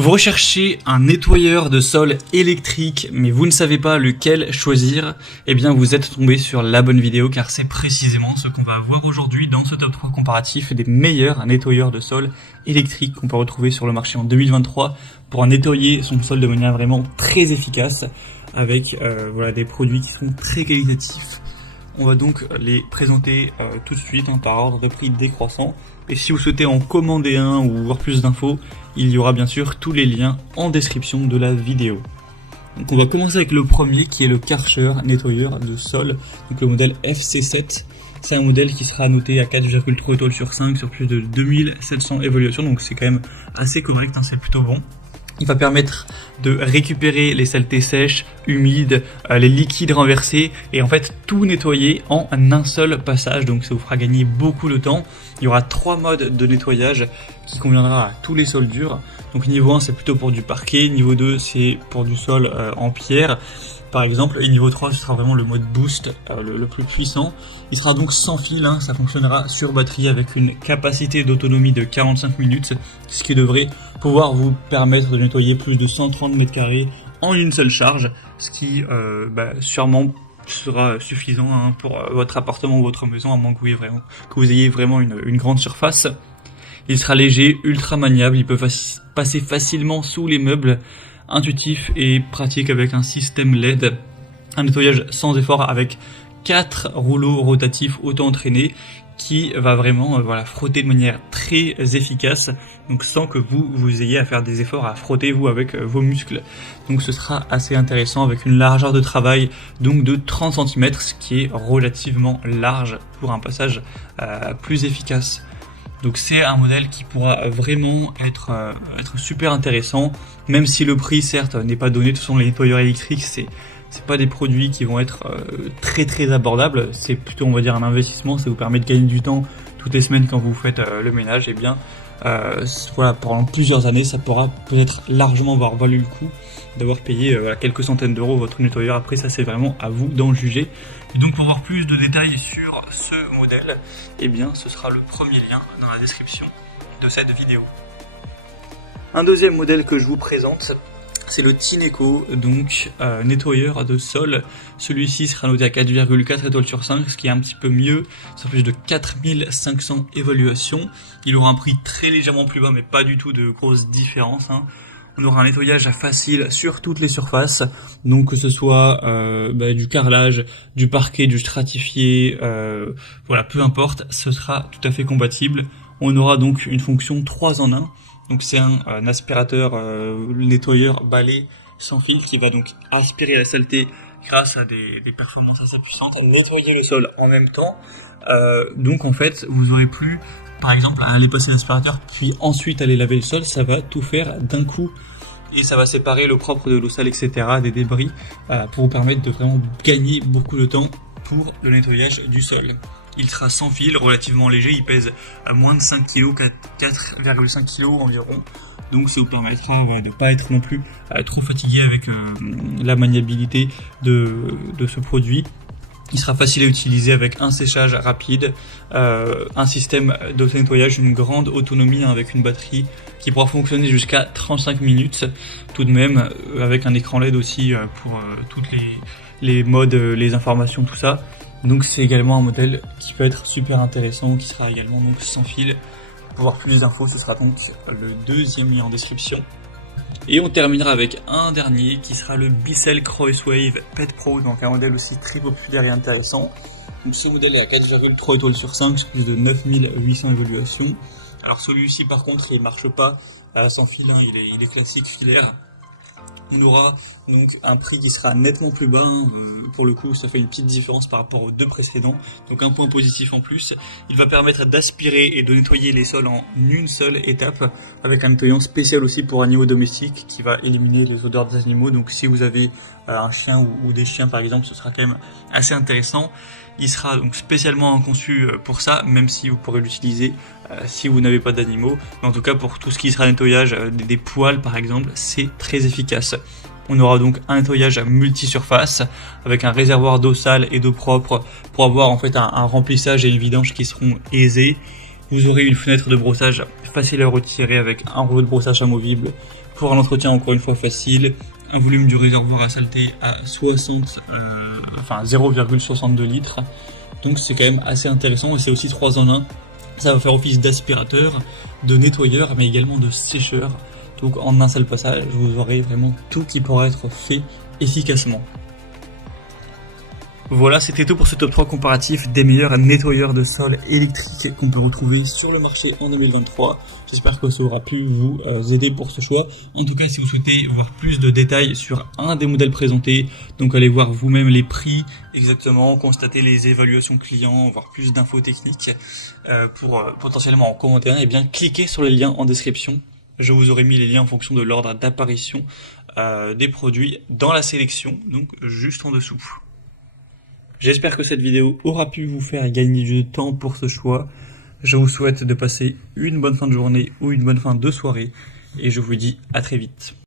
Vous recherchez un nettoyeur de sol électrique, mais vous ne savez pas lequel choisir, eh bien vous êtes tombé sur la bonne vidéo car c'est précisément ce qu'on va voir aujourd'hui dans ce top 3 comparatif des meilleurs nettoyeurs de sol électriques qu'on peut retrouver sur le marché en 2023 pour nettoyer son sol de manière vraiment très efficace avec des produits qui sont très qualitatifs. On va donc les présenter tout de suite par ordre de prix décroissant. Et si vous souhaitez en commander un ou voir plus d'infos, il y aura bien sûr tous les liens en description de la vidéo. Donc on va commencer avec le premier qui est le Karcher nettoyeur de sol, donc le modèle FC7. C'est un modèle qui sera noté à 4,3 étoiles sur 5 sur plus de 2700 évaluations, donc c'est quand même assez correct, c'est plutôt bon. Il va permettre de récupérer les saletés sèches, humides, les liquides renversés et en fait tout nettoyer en un seul passage. Donc ça vous fera gagner beaucoup de temps. Il y aura 3 modes de nettoyage qui conviendra à tous les sols durs. Donc niveau 1 c'est plutôt pour du parquet, niveau 2 c'est pour du sol en pierre par exemple, et niveau 3 ce sera vraiment le mode boost le plus puissant. Il sera donc sans fil, ça fonctionnera sur batterie avec une capacité d'autonomie de 45 minutes, ce qui devrait pouvoir vous permettre de nettoyer plus de 130 mètres carrés en une seule charge, ce qui sûrement sera suffisant pour votre appartement ou votre maison, à moins que vous ayez vraiment une grande surface. Il sera léger, ultra maniable, il peut passer facilement sous les meubles, intuitif et pratique avec un système LED, un nettoyage sans effort avec 4 rouleaux rotatifs auto-entraînés qui va vraiment frotter de manière très efficace, donc sans que vous ayez à faire des efforts à frotter vous avec vos muscles. Donc ce sera assez intéressant avec une largeur de travail donc de 30 cm, ce qui est relativement large pour un passage plus efficace. Donc c'est un modèle qui pourra vraiment être super intéressant, même si le prix certes n'est pas donné. De toute façon les nettoyeurs électriques c'est pas des produits qui vont être très abordables, c'est plutôt on va dire un investissement, ça vous permet de gagner du temps toutes les semaines quand vous faites le ménage, et bien pendant plusieurs années ça pourra peut-être largement avoir valu le coup d'avoir payé quelques centaines d'euros votre nettoyeur. Après ça c'est vraiment à vous d'en juger. Et donc pour avoir plus de détails sur ce modèle, eh bien ce sera le premier lien dans la description de cette vidéo. Un deuxième modèle que je vous présente, c'est le Tineco, donc nettoyeur de sol. Celui-ci sera noté à 4,4 étoiles sur 5, ce qui est un petit peu mieux, sur plus de 4500 évaluations. Il aura un prix très légèrement plus bas, mais pas du tout de grosse différence. On aura un nettoyage facile sur toutes les surfaces, donc que ce soit du carrelage, du parquet, du stratifié, peu importe, ce sera tout à fait compatible. On aura donc une fonction 3 en 1, donc c'est un aspirateur nettoyeur balai sans fil qui va donc aspirer la saleté grâce à des performances assez puissantes, nettoyer le sol en même temps. Donc en fait vous aurez plus par exemple à aller passer l'aspirateur puis ensuite aller laver le sol, ça va tout faire d'un coup et ça va séparer le propre de l'eau sale, etc., des débris pour vous permettre de vraiment gagner beaucoup de temps pour le nettoyage du sol. Il sera sans fil, relativement léger, il pèse à moins de 5 kg, 4,5 kg environ, donc ça vous permettra de ne pas être non plus trop fatigué avec la maniabilité de ce produit. Il sera facile à utiliser avec un séchage rapide, un système d'auto-nettoyage, une grande autonomie avec une batterie qui pourra fonctionner jusqu'à 35 minutes tout de même, avec un écran LED aussi pour toutes les modes, les informations, tout ça. Donc c'est également un modèle qui peut être super intéressant, qui sera également donc sans fil. Pour voir plus d'infos, ce sera donc le deuxième lien en description. Et on terminera avec un dernier qui sera le Bissell Crosswave Pet Pro, donc un modèle aussi très populaire et intéressant. Donc ce modèle est à 4,3 étoiles sur 5, sur plus de 9800 évaluations. Alors celui-ci par contre il marche pas sans fil, il est classique filaire. On aura donc un prix qui sera nettement plus bas, pour le coup ça fait une petite différence par rapport aux deux précédents, donc un point positif en plus. Il va permettre d'aspirer et de nettoyer les sols en une seule étape, avec un nettoyant spécial aussi pour animaux domestiques qui va éliminer les odeurs des animaux. Donc si vous avez un chien ou des chiens par exemple, ce sera quand même assez intéressant. Il sera donc spécialement conçu pour ça, même si vous pourrez l'utiliser si vous n'avez pas d'animaux. Mais en tout cas pour tout ce qui sera nettoyage des poils par exemple, c'est très efficace. On aura donc un nettoyage multi-surface avec un réservoir d'eau sale et d'eau propre pour avoir en fait un remplissage et une vidange qui seront aisés. Vous aurez une fenêtre de brossage facile à retirer avec un rouleau de brossage amovible pour un entretien encore une fois facile, un volume du réservoir à saleté à 0,62 litres. Donc c'est quand même assez intéressant et c'est aussi 3 en 1. Ça va faire office d'aspirateur, de nettoyeur, mais également de sécheur. Donc en un seul passage, vous aurez vraiment tout qui pourra être fait efficacement. Voilà, c'était tout pour ce top 3 comparatif des meilleurs nettoyeurs de sol électriques qu'on peut retrouver sur le marché en 2023. J'espère que ça aura pu vous aider pour ce choix. En tout cas, si vous souhaitez voir plus de détails sur un des modèles présentés, donc allez voir vous-même les prix exactement, constater les évaluations clients, voir plus d'infos techniques pour potentiellement en commenter un, et bien cliquez sur les liens en description. Je vous aurai mis les liens en fonction de l'ordre d'apparition des produits dans la sélection, donc juste en dessous. J'espère que cette vidéo aura pu vous faire gagner du temps pour ce choix. Je vous souhaite de passer une bonne fin de journée ou une bonne fin de soirée et je vous dis à très vite.